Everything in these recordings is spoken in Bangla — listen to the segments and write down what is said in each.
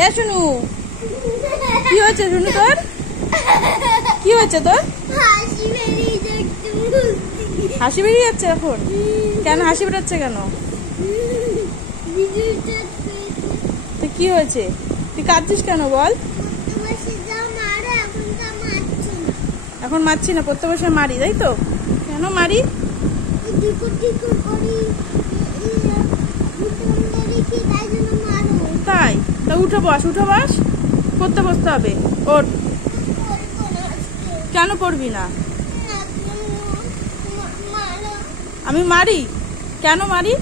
এ শুনু, কি হয়েছে শুনু তোর? কি হয়েছে তোর? হাসি বেরিয়ে যাচ্ছে এখন? কেন হাসি বেরোচ্ছে কেন? তুই কি হয়েছে? তুই কাঁদছিস কেন বল? এখন মারছি না, পড়তে বসে মারি, তাই তো? কেন মারি? তাই? তা উঠে বস, উঠে বস, পড়তে বসতে হবে। ওঠ। কেন পড়বি না? আমি মারি? কেন মারি?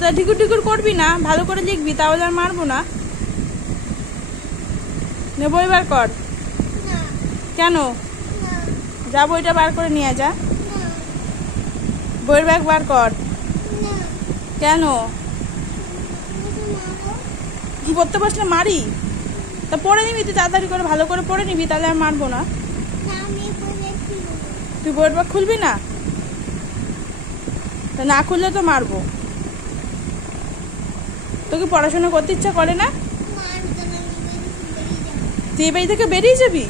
তা ঢিকুর ঢিকুর করবি না, ভালো করে লিখবি, তাহলে আর মারবো না। নে বই বার কর। কেন? যা বইটা বার করে নিয়ে যা। বইয়ের ব্যাগ বার কর। কেন? কি পড়তে বসলে মারি? তা পড়ে নিবি, তুই তাড়াতাড়ি করে ভালো করে পড়ে নিবি, তাহলে আর মারবো না। তুই বইয়ের ব্যাগ খুলবি না? তা না খুললে তো মারবো। তোকে পড়াশোনা করতে ইচ্ছা করে না? তুই এই বাড়ি থেকে বেরিয়ে যাবি?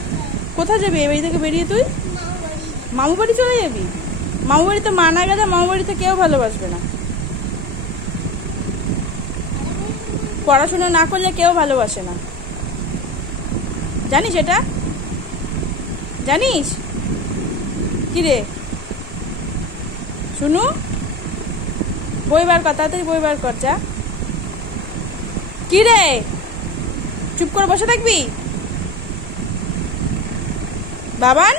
কোথায় যাবি এই বাড়ি থেকে বেরিয়ে? তুই মামু বাড়ি চলে যাবি? মামু বাড়িতে মা না গেলে মামু বাড়িতে কেউ ভালোবাসবে না। পড়াশোনা না করলে কেউ ভালোবাসে না, জানিস এটা? জানিস? কি রে শুনু, বই বার কর, তাড়াতাড়ি বই বার কর, যা। কি রে, চুপ করে বসে থাকবি? Baban,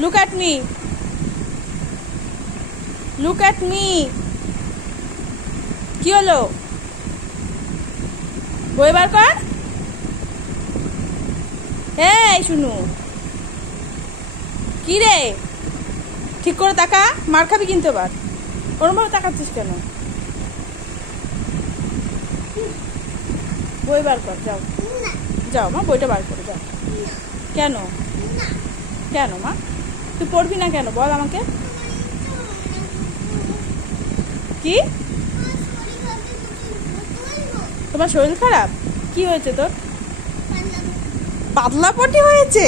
look at me, look at me. কি হলো? বই বার কর। এই শুনু, কি রে, ঠিক করে তাকা, মার খাবি কিন্তু এবার। ওরম ভাবে তাকাচ্ছিস কেন? বই বার কর, যাও যাও মা, বইটা বার করে যাও। কেন? কেন মা? তুই পড়বি না কেন বল আমাকে? কি? তোমার শরীর খারাপ? কি হয়েছে তোর? পাতলা পটি হয়েছে?